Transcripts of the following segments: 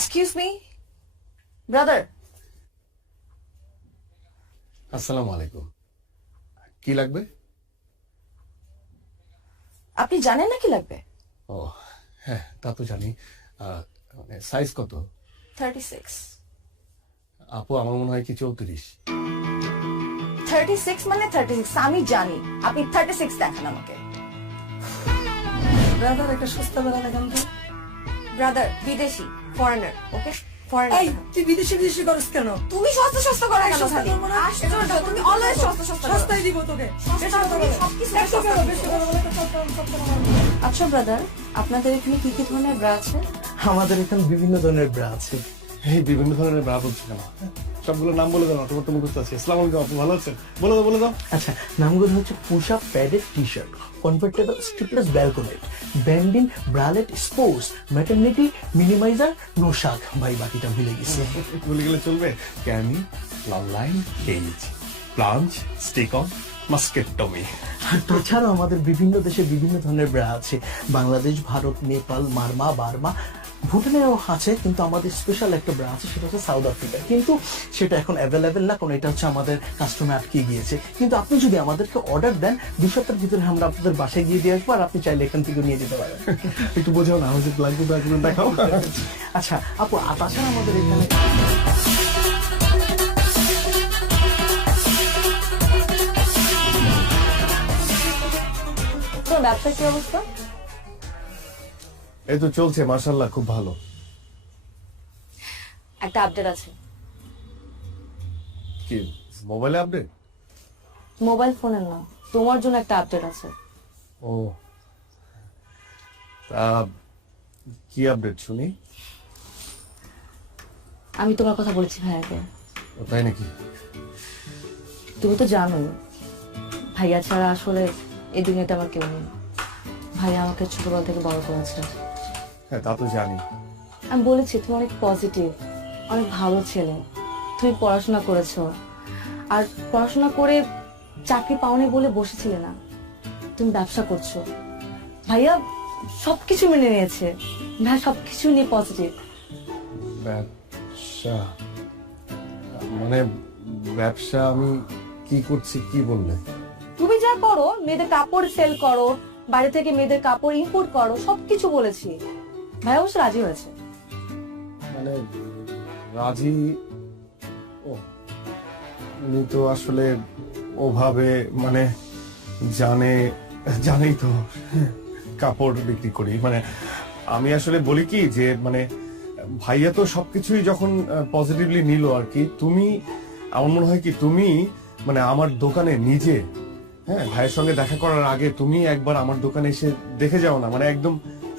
Excuse me brother. আসসালামু আলাইকুম। কি লাগবে? আপনি জানেন না কি লাগবে? ও হ্যাঁ, তা তো জানি। মানে সাইজ কত? 36। আপু আমার মনে হয় কি 34। 36 মানে 36, আমি জানি। আপনি 36 দেখান আমাকে। ব্রাদার একটা সস্তা বেলা দেখান তো। ব্রাদার বিদেশি, ফরেনার, ওকে? এই ফরেনার। তুই বিদেশি বিদেশি করস কেন? তুমি সস্তা সস্তা করে কেন সস্তা খালি? করবো না। আশ্চর্য, তুমি অলওয়েজ সস্তা সস্তা করো। সস্তায় দিব তোকে। বেশি কথা বলে। সবকিছু একশো সস্তা টাকা দিচ্ছ। বেশি কথা বলে তো সস্তা বলে। আচ্ছা ব্রাদার, আপনাদের এখানে কি কি ধরনের ব্রা আছে? আমাদের এখানে বিভিন্ন ধরনের ব্রা আছে। এই বিভিন্ন ধরনের ব্রা বলছি কেন? সবগুলো নাম বলে দাও, তোমার তো মুখস্থ আছে। আসসালামু আলাইকুম আপু, ভালো আছেন? বলে দাও। আচ্ছা, নামগুলো হচ্ছে push up padded T shirt, convertible strapless balconette, bandeau bralette sports, maternity minimizer, নোশাক। ভাই বাকিটা ভুলে গেছি। বলে গেলে চলবে? Cami, long line, cage, plunge, stick on, mastectomy. আর তাছাড়াও আমাদের বিভিন্ন দেশে বিভিন্ন ধরনের ব্রা আছে। বাংলাদেশ, ভারত, নেপাল, মারমা, বার্মা, ভুটানেও আছে, কিন্তু আমাদের স্পেশাল একটা ব্রা আছে, সেটা হচ্ছে সাউথ আফ্রিকা। কিন্তু সেটা এখন অ্যাভেলেবেল না, কারণ এটা হচ্ছে আমাদের কাস্টমে আটকে গিয়েছে। কিন্তু আপনি যদি আমাদেরকে অর্ডার দেন, 2 সপ্তাহের ভিতরে আমরা আপনাদের বাসায় গিয়ে দিয়ে আসবো, আর আপনি চাইলে এখান থেকে নিয়ে যেতে পারেন। একটু বোঝাও না, আমার যে লাগবে দেখাও। আচ্ছা আপু, তাছাড়া আমাদের এখানে তোমার ব্যবসার কি অবস্থা? এই তো চলছে মাশাআল্লাহ, খুব ভালো। একটা আপডেট আছে। কি মোবাইলে আপডেট? মোবাইল ফোনের না, তোমার জন্য একটা আপডেট আছে। ও তা কি আপডেট শুনি? আমি তোমার কথা বলেছি ভাইয়াকে। ও তাই নাকি? তুমি তো জানোই ভাইয়া ছাড়া আসলে এই দুনিয়াতে আমার কেউ নেই। ভাইয়া আমাকে ছোটবেলা থেকে বড় করেছে। হ্যাঁ তা তো জানি। আমি বলেছি তুমি অনেক পজিটিভ, অনেক ভালো ছেলে। তুমি পড়াশোনা করেছো, আর পড়াশোনা করে চাকরি পাওনি বলে বসেছিলে না, তুমি ব্যবসা করছো। ভাইয়া সবকিছু মেনে নিয়েছে, ভাইয়া সবকিছু নিয়ে পজিটিভ। ব্যবসা মানে ব্যবসা আমি কি করছি কি বললে? তুমি যা করো, মেয়েদের কাপড় সেল করো, বাইরে থেকে মেয়েদের কাপড় ইম্পোর্ট করো, সবকিছু বলেছি। ভাইয়া অবশ্য রাজি হয়েছে। মানে রাজি? ও উনি তো আসলে ওভাবে মানে জানেই তো কাপড় বিক্রি করি। মানে আমি আসলে বলি কি যে মানে ভাইয়া তো সবকিছুই যখন পজিটিভলি নিল আর কি, তুমি আমার মনে হয় কি তুমি মানে আমার দোকানে নিজে, হ্যাঁ ভাইয়ের সঙ্গে দেখা করার আগে তুমি একবার আমার দোকানে এসে দেখে যাও না, মানে একদম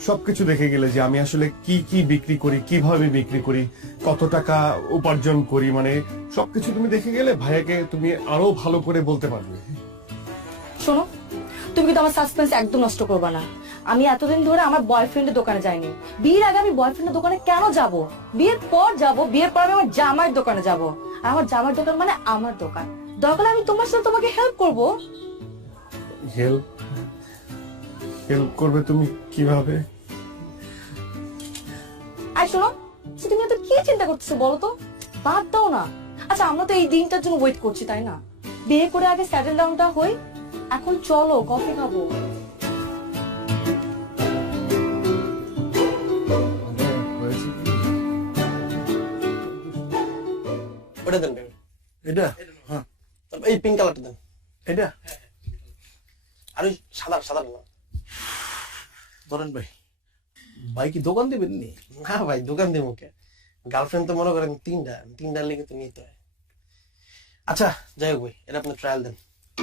সবকিছু দেখে গেলে যে আমি আসলে কি কি বিক্রি করি, কিভাবে বিক্রি করি, কত টাকা উপার্জন করি, মানে সবকিছু তুমি দেখে গেলে ভাইয়াকে তুমি আরো ভালো করে বলতে পারবে। শোনো, তুমি কিন্তু আমার সাসপেন্স একদম নষ্ট করবে না। আমি এতদিন ধরে আমার বয়ফ্রেন্ডের দোকানে যাইনি। বিয়ের আগে আমি বয়ফ্রেন্ডের দোকানে কেন যাব? বিয়ের পর যাব, বিয়ের পর আমি আমার জামাইয়ের দোকানে যাব। আর আমার জামাইয়ের দোকান মানে আমার দোকান। দরকার আমি তোমার সাথে তোমাকে হেল্প করব। হেল্প করবে তুমি কিভাবে? আর শোনো, তুমি এত কি চিন্তা করতেছো বলো তো? বাদ দাও না। আচ্ছা, আমরা তো এই দিনটার জন্য ওয়েট করছি, তাই না? বিয়ে করে আগে সেটেল ডাউনটা হই। এখন চলো কফি খাবো। ওটা দেন। এটা হ্যাঁ, এই পিঙ্ক কালারটা দেন। এটা আর ওই সাদা না। ধরেন ভাই। ভাই কি দোকান দিবেন নি? না ভাই, দোকান দিব কে? গার্লফ্রেন্ড তো মনে করেন তিনটা লেগে তো নিতে হয়। আচ্ছা যাই হোক ভাই, এটা আপনি ট্রায়াল দেন।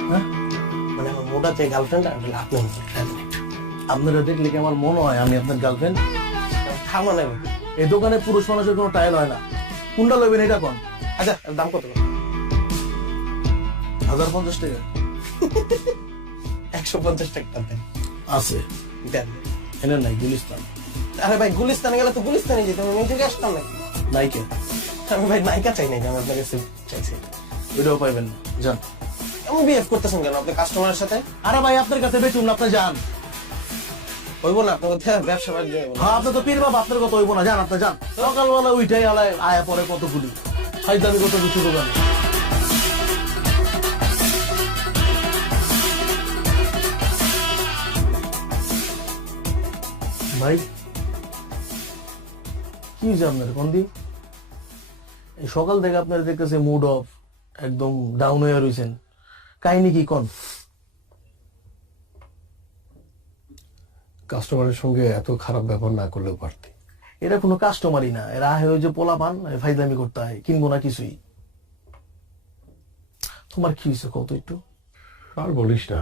হ্যাঁ, মানে আমার মোটা চাই গার্লফ্রেন্ড, আর আপনি ট্রায়াল দেন একটু। আপনারা দেখলে কি আমার মনে হয় আমি আপনার গার্লফ্রেন্ড? থামা নাই ভাই। এই দোকানে পুরুষ মানুষের কোনো টাইল হয় না। কোনটা লইবেন এটা কোন? আচ্ছা, এর দাম কত? 1050 টাকা 150 টাকা দেন। আছে। দেন। এনে নাই গুলিস্তান। আরে ভাই, গুলিস্তানে গেলে তো গুলিস্তানে যেতে হবে, নিজেকে আসতাম নাকি? নাইকে আমি ভাই নায়িকা চাই নাকি? আমি আপনার কাছে চাইছি। ওইটাও পাইবেন না, যান। এমন বিহেভ করতেছেন কেন আপনি কাস্টমারের সাথে? আরে ভাই আপনার কাছে বেচুন না, আপনি যান। হইব না আপনার কথা ব্যবসা বাণিজ্য হইব না। হ্যাঁ, আপনি তো পীর বাবা, আপনার কথা হইব না, যান আপনি যান। সকালবেলা উইটাই আলায় আয়া পরে কতগুলি খাইতামি কত কিছু দোকানে। ভাই কি হয়েছে আপনার কন্দি? এই সকাল থেকে আপনার দেখতেছে মুড অফ, একদম ডাউন হয়ে রয়েছেন, কাহিনী কি কোন? কাস্টমারের সঙ্গে এত খারাপ ব্যবহার না করলেও পারতি। এরা কোনো কাস্টমারই না, এরা আহে ওই যে পোলা পান ফাইজলামি করতে হয়, কিনবো না কিছুই। তোমার কি হয়েছে কত একটু? আর বলিস না,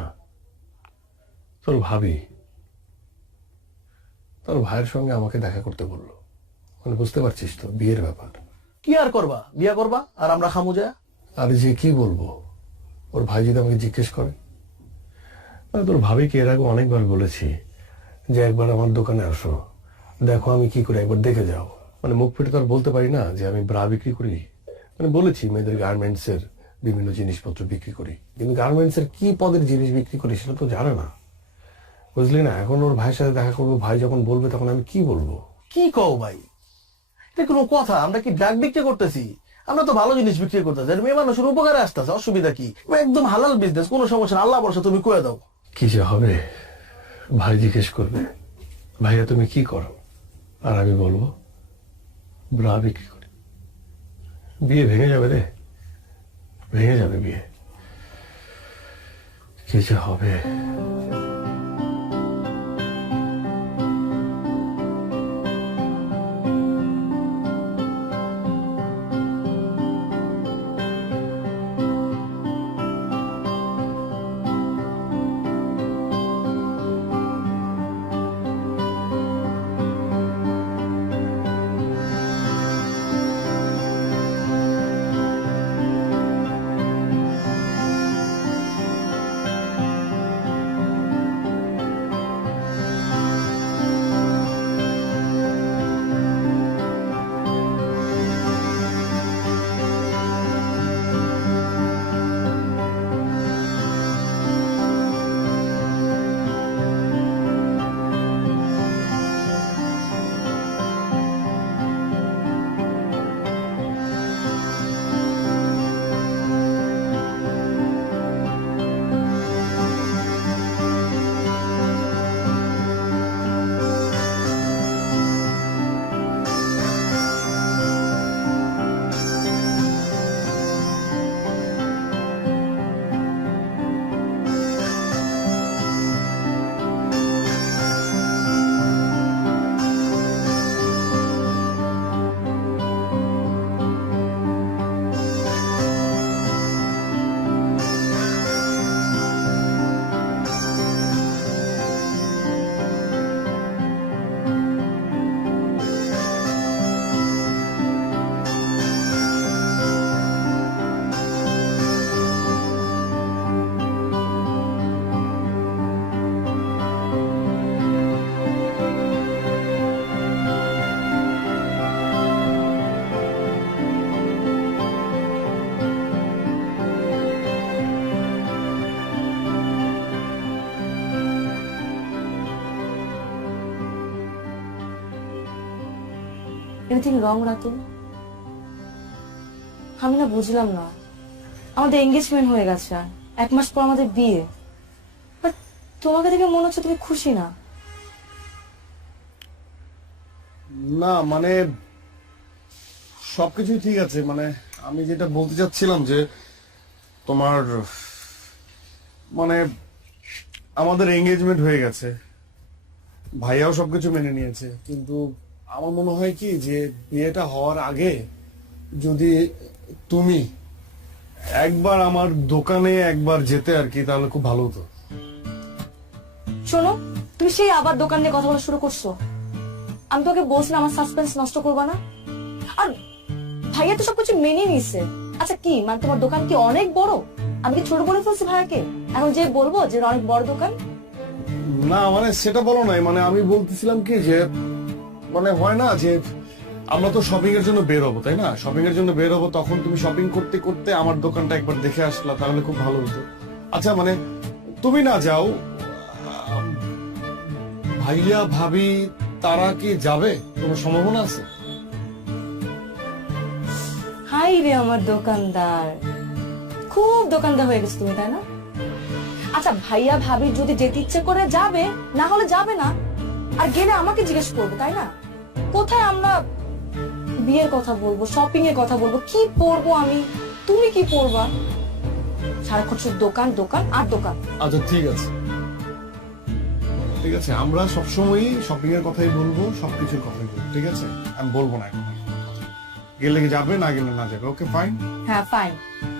তোর ভাবি তোর ভাইয়ের সঙ্গে আমাকে দেখা করতে বললো। মানে বুঝতে পারছিস তো, বিয়ের ব্যাপার। কি আর করবা, বিয়া করবা আর আমরা খামু যা? আর যে কি বলবো, ওর ভাই যদি আমাকে জিজ্ঞেস করে। মানে তোর ভাবিকে এর আগে অনেকবার বলেছি যে একবার আমার দোকানে আসো, দেখো আমি কি করি, একবার দেখে যাও। মানে মুখ ফেটে তো আর বলতে পারি না যে আমি ব্রা বিক্রি করি। মানে বলেছি মেয়েদের গার্মেন্টস এর বিভিন্ন জিনিসপত্র বিক্রি করি, কিন্তু গার্মেন্টস এর কি পদের জিনিস বিক্রি করি সেটা তো জানে না, বুঝলি না। এখন ওর ভাইয়ের সাথে দেখা করবো, ভাই যখন বলবে তখন আমি কি বলবো? কি কও ভাই, এটা কোনো কথা? আমরা কি ড্রাগ বিক্রি করতেছি? আমরা তো ভালো জিনিস বিক্রি করতেছি, আর মেয়ে মানুষের উপকারে আসতেছে, অসুবিধা কি? একদম হালাল বিজনেস, কোনো সমস্যা না, আল্লাহ ভরসা, তুমি কয়ে দাও। কি যে হবে, ভাই জিজ্ঞেস করবে ভাইয়া তুমি কি করো, আর আমি বলবো ব্রা বিক্রি করি। বিয়ে ভেঙে যাবে রে, ভেঙে যাবে বিয়ে। কি যে হবে। Anything wrong Ratul? আমি না বুঝলাম না, আমাদের এঙ্গেজমেন্ট হয়ে গেছে, 1 মাস পর আমাদের বিয়ে, বাট তোমাকে দেখে মনে হচ্ছে তুমি খুশি না। না মানে সবকিছুই ঠিক আছে, মানে আমি যেটা বলতে চাচ্ছিলাম যে তোমার মানে আমাদের এঙ্গেজমেন্ট হয়ে গেছে, ভাইয়াও সবকিছু মেনে নিয়েছে, কিন্তু আমার মনে হয় কি যে বিয়েটা হওয়ার আগে যদি তুমি একবার আমার দোকানে একবার যেতে আর কি, তাহলে খুব ভালো হতো। শোনো, তুমি সেই আবার দোকান নিয়ে কথা বলা শুরু করছো। আমি তোকে বলছিলাম আমার সাসপেন্স নষ্ট করবা না, আর ভাইয়া তো সবকিছু মেনে নিছে। আচ্ছা কি মানে তোমার দোকান কি অনেক বড়? আমি কি ছোট করে ফেলছি ভাইয়াকে? এখন যে বলবো যে অনেক বড় দোকান? না মানে সেটা বলো নাই, মানে আমি বলতেছিলাম কি যে মানে হয় না যে আমরা তো শপিং এর জন্য বের হবো, তাই না? শপিং এর জন্য বের হবো, তখন তুমি শপিং করতে করতে আমার দোকানটা একবার দেখে আসলা, তাহলে খুব ভালো হতো। আচ্ছা মানে তুমি না যাও, ভাইয়া ভাবি তারা কি যাবে, কোনো সম্ভাবনা আছে? হাই রে আমার দোকানদার, খুব দোকানদার হয়ে গেছে তুমি, তাই না? আচ্ছা ভাইয়া ভাবি যদি যেতে ইচ্ছে করে যাবে, না হলে যাবে না। আর গেলে আমাকে জিজ্ঞেস করবে, তাই না? কোথায় আমরা বিয়ের কথা বলবো, শপিং এর কথা বলবো, কি পরবো আমি, তুমি কি পরবা? সারাক্ষণ শুধু দোকান দোকান আর দোকান। আচ্ছা ঠিক আছে, ঠিক আছে, আমরা সবসময়ই শপিং এর কথাই বলবো, সবকিছুর কথাই বলবো, ঠিক আছে? আমি বলবো না এখন, গেলে কি যাবে, না গেলে না যাবে। ওকে ফাইন, হ্যাঁ ফাইন।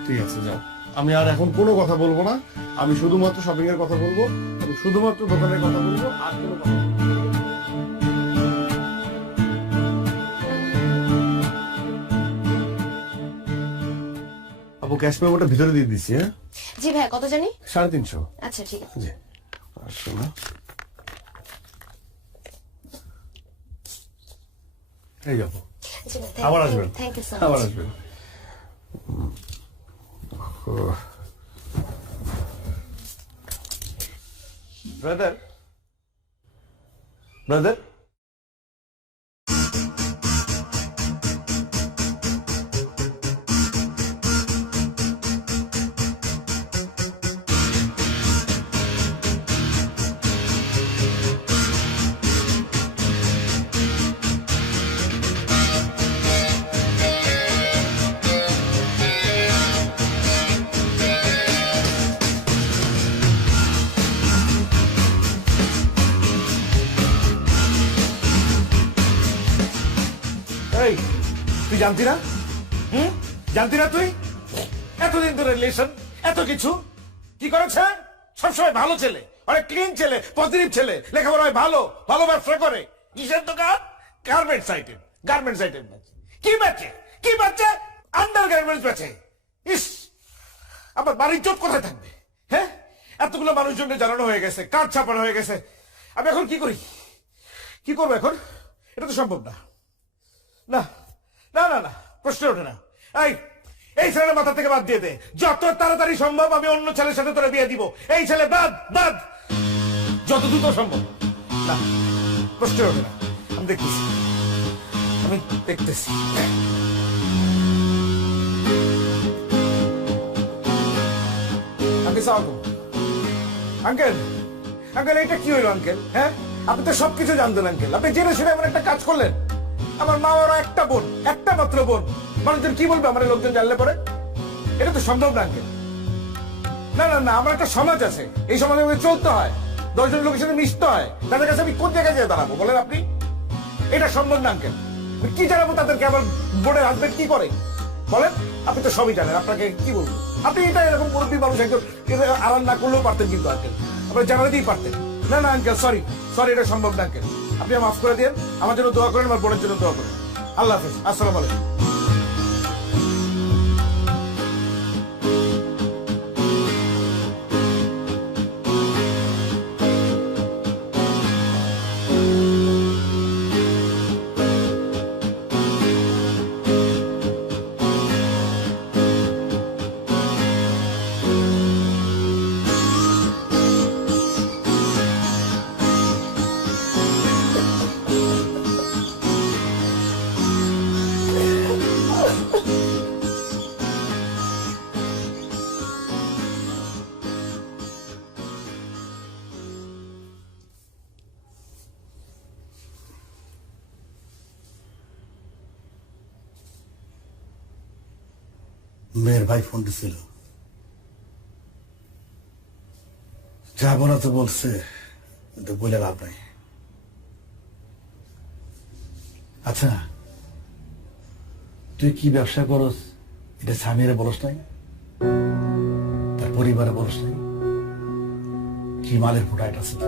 ঠিক আছে, যাও। আমি আর এখন কোনো কথা বলবো না, আমি শুধুমাত্র শপিং এর কথা বলবো, আমি শুধুমাত্র দোকানের কথা বলবো, আর কোনো কথা বলবো না। আপু ক্যাশ মেমোটা ভিতরে দিয়ে দিচ্ছি। হ্যাঁ, জি ভাই, কত জানি? 350। আচ্ছা ঠিক আছে। জি, আসো না, এই যাবো, জি ভাই, আবার আসবেন, থ্যাংক ইউ সো আবার মাচ। আসবেন। ব্রাদার, ব্রাদার, এই তুই জানতি না? জানতি না তুই? এতদিন ধরে রিলেশন, এত কিছু কি করেছে? সবসময় ভালো ছেলে, অনেক ক্লিন ছেলে, পজিটিভ ছেলে, লেখাপড়ায় ভালো, ভালো ব্যবসা করে। কিসের দোকান? গার্মেন্টস আইটেম, গার্মেন্টস আইটেম বেচে। কি বেচে? কি বেচে? আন্ডার গার্মেন্টস বেচে। ইস, আমার বাড়ির চোট কোথায় থাকবে? হ্যাঁ, এতগুলো মানুষজনের জানানো হয়ে গেছে, কাজ ছাপানো হয়ে গেছে, আমি এখন কি করি? কি করবো এখন? এটা তো সম্ভব না। না না না না, প্রশ্ন ওঠে না। এই ছেলের মাথা থেকে বাদ দিয়ে দে, যত তাড়াতাড়ি সম্ভব আমি অন্য ছেলের সাথে তোরা বিয়ে দিব। এই ছেলে বাদ, বাদ, যত দ্রুত সম্ভব। না, প্রশ্ন ওঠে না। আমি দেখতেছি, আমি দেখতেছি। আঙ্কেল, আঙ্কেল এটা কি হইলো আঙ্কেল? হ্যাঁ, আপনি তো সবকিছু জানতেন আঙ্কেল, আপনি জেনে শুনে এমন একটা কাজ করলেন। আমার মা ওরা একটা বোন, একটা মাত্র বোন, মানুষজন কি বলবে আমার লোকজন জানলে পরে? এটা তো সম্ভব না আঙ্কেল। না না না, আমার একটা সমাজ আছে, এই সমাজে আমাকে চলতে হয়, 10 জন লোকের সাথে মিশতে হয়, তাদের কাছে আমি কোন জায়গায় যেয়ে দাঁড়াবো বলেন আপনি? এটা সম্ভব না আঙ্কেল। কি জানাবো তাদেরকে আমার বোনের হাজবেন্ড কি করে বলেন? আপনি তো সবই জানেন, আপনাকে কি বলবো? আপনি এটা এরকম মুরব্বী মানুষ একজন আড়াল না করলেও পারতেন কিন্তু আঙ্কেল, আপনি জানাতেই পারতেন। না না আঙ্কেল, সরি সরি, এটা সম্ভব না আঙ্কেল। আপনি মাফ করে দিন, আমার জন্য দোয়া করেন, আমার বোনের জন্য দোয়া করেন। আল্লাহ হাফেজ, আসসালামু আলাইকুম। মেয়ের ভাই ফোন দিছিল, যাবো না তো বলছে, কিন্তু বলে লাভ নাই। আচ্ছা, তুই কি ব্যবসা করস এটা স্বামীরে বলস নাই, তার পরিবারে বলস নাই? কি মালের প্রোডাক্ট আছে তো?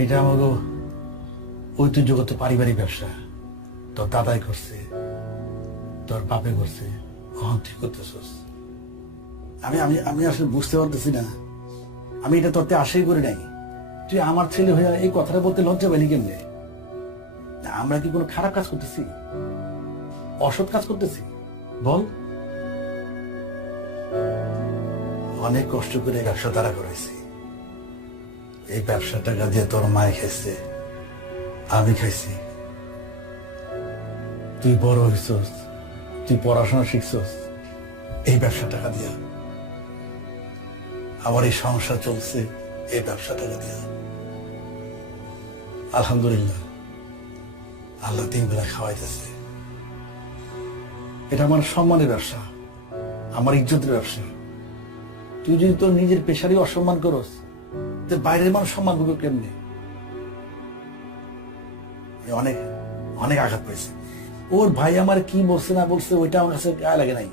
এটা আমাকে ঐতিহ্যগত পারিবারিক ব্যবসা, তোর দাদাই করছে, তোর বাপে করছে, তুই করতেছস। আমি আমি আমি আসলে বুঝতে পারতেছি না, আমি এটা তোরতে আশাই করি নাই। তুই আমার ছেলে হয়ে এই কথাটা বলতে লজ্জা পাইনি কেমনে? আমরা কি কোনো খারাপ কাজ করতেছি, অসৎ কাজ করতেছি বল? অনেক কষ্ট করে ব্যবসা তারা করেছি। এই ব্যবসা টাকা দিয়ে তোর মায় খাইছে, আমি খাইছি। তুই বড় হইছস, তুই পড়াশোনা শিখছস এই ব্যবসা টাকা দিয়া। আমার এই সংসার চলছে এই ব্যবসা টাকা দিয়া। আলহামদুলিল্লাহ, আল্লাহ 3 বেলা খাওয়াইতেছে। এটা আমার সম্মানের ব্যবসা, আমার ইজ্জতের ব্যবসা। তুই যদি তোর নিজের পেশারই অসম্মান করস, তো বাইরের মানুষ সম্মান করবে কেমনি? অনেক অনেক আঘাত পেয়েছে। ওর ভাই আমার কি বলছে না বলছে ওইটা আমার কাছে গায়ে লাগে নাই,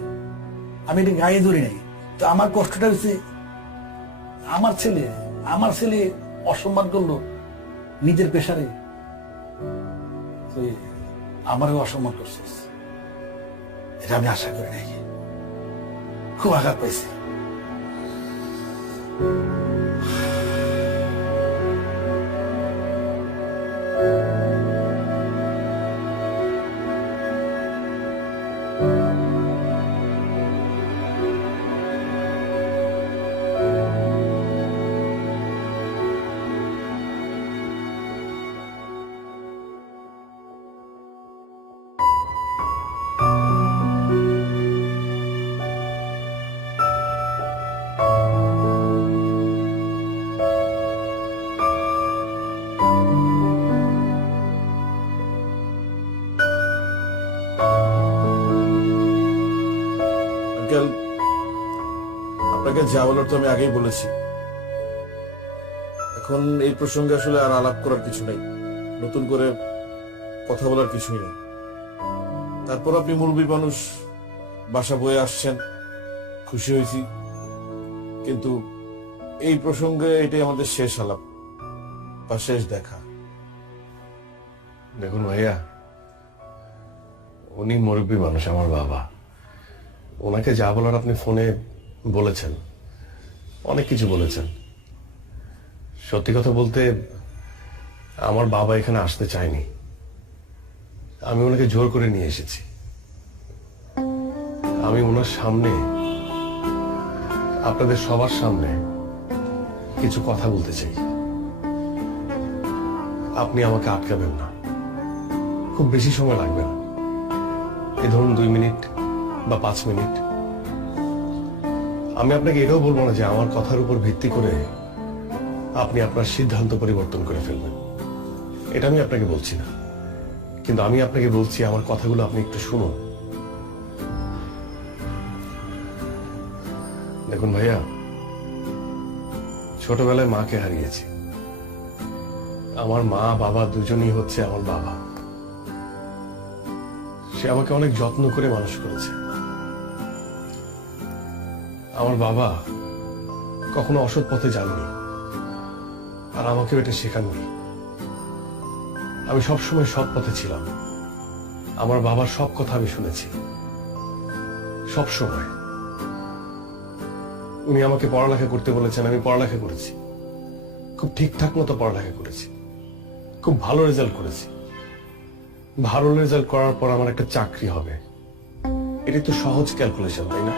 আমি এটা গায়ে ধরি নাই। তো আমার কষ্টটা হচ্ছে আমার ছেলে অসম্মান করলো নিজের পেশারে, তুই আমারও অসম্মান করছিস, এটা আমি আশা করি নাই। খুব আঘাত পাইছি। আঙ্কেল, আপনাকে যা বলার তো আমি আগেই বলেছি। এখন এই প্রসঙ্গে আসলে আর আলাপ করার কিছু নেই, নতুন করে কথা বলার কিছুই নেই। তারপর আপনি মুরব্বী মানুষ, বাসা বয়ে আসছেন, খুশি হয়েছি। কিন্তু এই প্রসঙ্গে এটাই আমাদের শেষ আলাপ বা শেষ দেখা। দেখুন ভাইয়া, উনি মুরব্বী মানুষ, আমার বাবা। ওনাকে যা বলার আপনি ফোনে বলেছেন, অনেক কিছু বলেছেন। সত্যি কথা বলতে আমার বাবা এখানে আসতে চায়নি, আমি ওনাকে জোর করে নিয়ে এসেছি। আমি ওনার সামনে, আপনাদের সবার সামনে কিছু কথা বলতে চাই। আপনি আমাকে আটকাবেন না, খুব বেশি সময় লাগবে না, এই ধরুন 2 মিনিট বা 5 মিনিট। আমি আপনাকে এটাও বলবো না যে আমার কথার উপর ভিত্তি করে আপনি আপনার সিদ্ধান্ত পরিবর্তন করে ফেলবেন, এটা আমি আপনাকে বলছি না। কিন্তু আমি আপনাকে বলছি, আমার কথাগুলো আপনি একটু শুনুন। দেখুন ভাইয়া, ছোটবেলায় মাকে হারিয়েছি। আমার মা বাবা দুজনই হচ্ছে আমার বাবা। সে আমাকে অনেক যত্ন করে মানুষ করেছে। আমার বাবা কখনো অসৎ পথে যাননি, আর আমাকেও এটা শেখাননি। আমি সবসময় সৎ পথে ছিলাম। আমার বাবার সব কথা আমি শুনেছি, সব সময়। উনি আমাকে পড়ালেখা করতে বলেছেন, আমি পড়ালেখা করেছি, খুব ঠিকঠাক মতো পড়ালেখা করেছি, খুব ভালো রেজাল্ট করেছি। ভালো রেজাল্ট করার পর আমার একটা চাকরি হবে, এটা তো সহজ ক্যালকুলেশন, তাই না?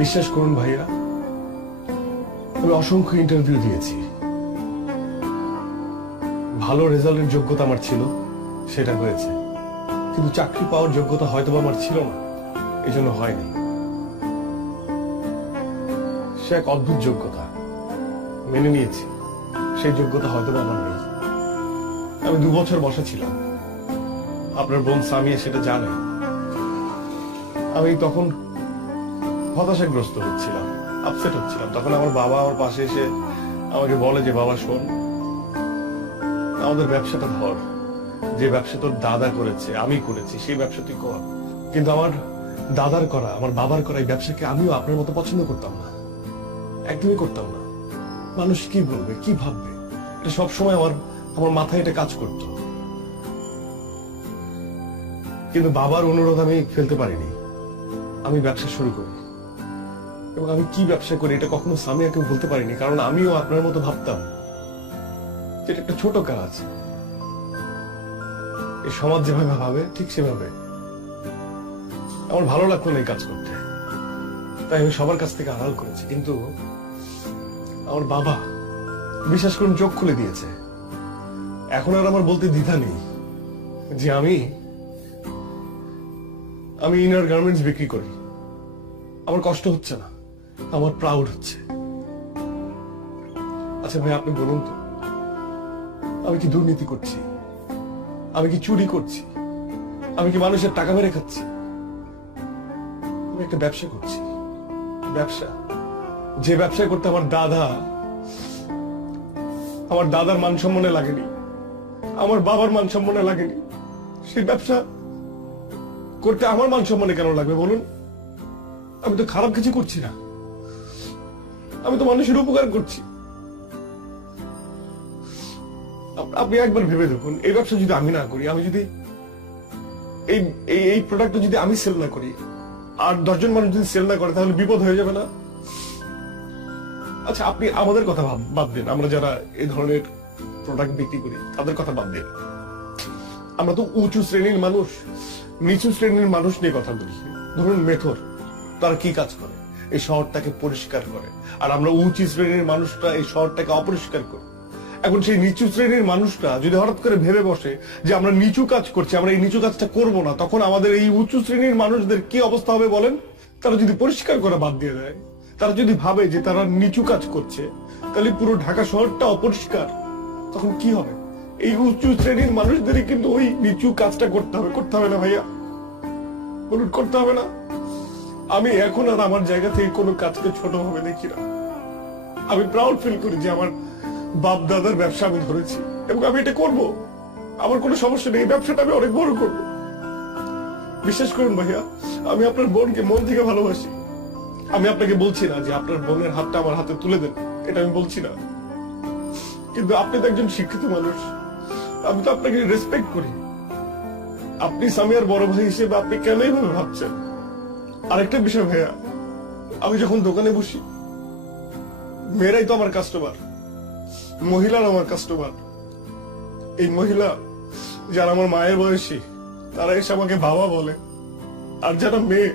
বিশ্বাস করুন ভাইয়া, আমি অসংখ্য ইন্টারভিউ দিয়েছি। ভালো রেজাল্টের যোগ্যতা আমার ছিল, সেটা হয়েছে। কিন্তু চাকরি পাওয়ার যোগ্যতা হয়তো আমার ছিল না, এই জন্য হয়নি। সে এক অদ্ভুত যোগ্যতা, মেনে নিয়েছি। সেই যোগ্যতা হয়তো আমার নেই। আমি 2 বছর বসা ছিলাম, আপনার বোন সামিয়া সেটা জানে। আমি তখন হতাশাগ্রস্ত হচ্ছিলাম, আপসেট হচ্ছিলাম। তখন আমার বাবা আমার পাশে এসে আমাকে বলে যে, বাবা শোন, আমাদের ব্যবসাটা ধর, যে ব্যবসা তোর দাদা করেছে, আমি করেছি, সেই ব্যবসা তুই কর। কিন্তু আমার দাদার করা, আমার বাবার করা এই ব্যবসাকে আমিও আপনার মতো পছন্দ করতাম না, একদমই করতাম না। মানুষ কি বলবে, কি ভাববে, এটা সবসময় আমার মাথায় এটা কাজ করত। কিন্তু বাবার অনুরোধ আমি ফেলতে পারিনি। আমি ব্যবসা শুরু করি, এবং আমি কি ব্যবসা করি এটা কখনো সামিয়াকে বলতে পারিনি, কারণ আমিও আপনার মতো ভাবতাম এটা একটা ছোট কাজ। এই সমাজ যেভাবে ভাবে ঠিক সেভাবে। আমার ভালো লাগতো না এই কাজ করতে। তাই আমি সবার কাছ থেকে আড়াল করেছি, কিন্তু আমার বাবা বিশ্বাস করুন চোখ খুলে দিয়েছে। এখন আর আমার বলতে দ্বিধা নেই যে আমি ইনার গার্মেন্টস বিক্রি করি। আমার কষ্ট হচ্ছে না, আমার প্রাউড হচ্ছে। আচ্ছা ভাই, আপনি বলুন তো, আমি কি দুর্নীতি করছি? আমি কি চুরি করছি? আমি কি মানুষের টাকা মেরে খাচ্ছি? আমি একটা ব্যবসা করছি, ব্যবসা, যে ব্যবসা করতে আমার দাদার মান সম্মানে লাগেনি, আমার বাবার মান সম্মানে লাগেনি, সেই ব্যবসা করতে আমার মান সম্মানে কেন লাগবে বলুন? আমি তো খারাপ কিছু করছি না, আমি তো মানুষের উপকার করছি। আপনি একবার ভেবে দেখুন, এই ব্যবসা যদি আমি না করি, আমি যদি এই প্রোডাক্টটা যদি আমি সেল না করি, আর 10 জন মানুষ যদি সেল না করে, তাহলে বিপদ হয়ে যাবে না? আচ্ছা, আপনি আমাদের কথা বাদ দিন, আমরা যারা এই ধরনের প্রোডাক্ট বিক্রি করি তাদের কথা বাদ দিন। আমরা তো উঁচু শ্রেণীর মানুষ, নিচু শ্রেণীর মানুষ নিয়ে কথা বলি। ধরুন মেথর, তারা কি কাজ করে? এই শহরটাকে পরিষ্কার করে। আর আমরা উঁচু শ্রেণীর মানুষটা এই শহরটাকে অপরিষ্কার করি। এখন সেই নিচু শ্রেণীর মানুষটা যদি হঠাৎ করে ভেবে বসে যে আমরা নিচু কাজ করছি, আমরা এই নিচু কাজটা করব না, তখন আমাদের এই উঁচু শ্রেণীর মানুষদের কি অবস্থা হবে বলেন? তারা যদি পরিষ্কার করা বাদ দিয়ে দেয়, তারা যদি ভাবে যে তারা নিচু কাজ করছে, তাহলে পুরো ঢাকা শহরটা অপরিষ্কার, তখন কি হবে? এই উঁচু শ্রেণীর মানুষদেরই কিন্তু ওই নিচু কাজটা করতে হবে না ভাইয়া? বলুন, করতে হবে না? আমি এখন আর আমার জায়গা থেকে কোনো কাজকে ছোট ভাবে দেখি না। আমি প্রাউড ফিল করি যে আমার বাপ দাদার ব্যবসা আমি ধরেছি, এবং আমি এটা করব। আমার কোনো সমস্যা নেই, এই ব্যবসাটা আমি অনেক বড় করব। বিশ্বাস করুন ভাইয়া, আমি আপনার বোনকে মন থেকে ভালোবাসি। আমি আপনাকে বলছি না যে আপনার বোনের হাতটা আমার হাতে তুলে দেন, এটা আমি বলছি না। কিন্তু আপনি তো একজন শিক্ষিত মানুষ, আমি তো আপনাকে রেসপেক্ট করি। আপনি সামিয়ার বড় ভাই হিসেবে আপনি কেন এইভাবে ভাবছেন? আরেকটা বিষয় ভাইয়া, আমি যখন দোকানে বসি, মেয়েরাই তো আমার কাস্টমার, মহিলারা আমার কাস্টমার। এই মহিলা যারা আমার মায়ের বয়সী, তারা এসে আমাকে বাবা বলে। আর যারা মেয়ে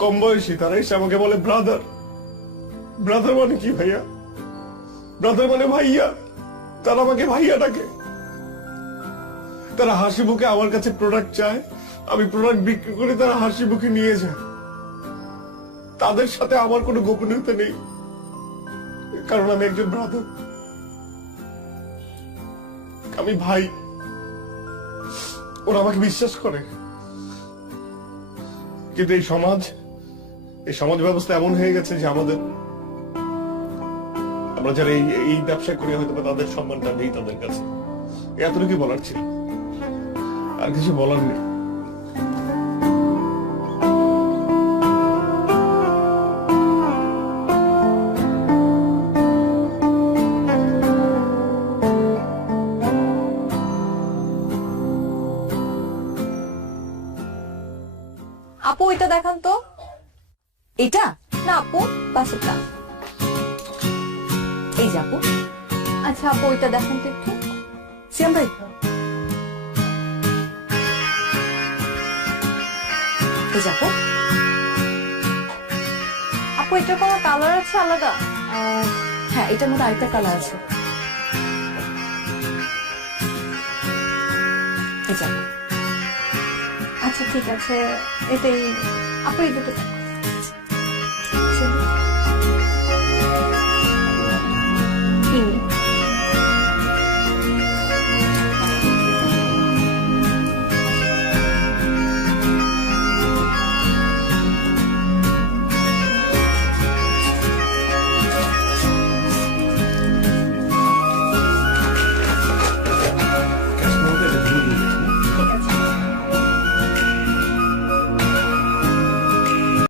কম বয়সী, তারা এসে আমাকে বলে ব্রাদার। ব্রাদার মানে কি ভাইয়া? ব্রাদার মানে ভাইয়া। তারা আমাকে ভাইয়া ডাকে। তারা হাসি মুখে আমার কাছে প্রোডাক্ট চায়, আমি প্রোডাক্ট বিক্রি করে তারা হাসি মুখে নিয়ে যায়। তাদের সাথে আমার কোনো গোপনীয়তা নেই, কারণ আমি একজন ব্রাদার, আমি ভাই। ওরা আমাকে বিশ্বাস করে। কিন্তু এই সমাজ ব্যবস্থা এমন হয়ে গেছে যে আমরা যারা এই ব্যবসা করি, হয়তো তাদের সম্মানটা নেই তাদের কাছে। এতটুকু বলার ছিল, আর কিছু বলার নেই। আপু এটা দেখান তো। এটা না আপু, পাশেরটা। এই যে আপু, আচ্ছা আপু এটা দেখান তো একটু। সিয়াম ভাই, এই যে আপু। আপু এটা কোনো কালার আছে আলাদা? হ্যাঁ, এটার মধ্যে আরেকটা কালার আছে। এই যে আপু। আচ্ছা ঠিক আছে, এটাই আপু, এই দুটো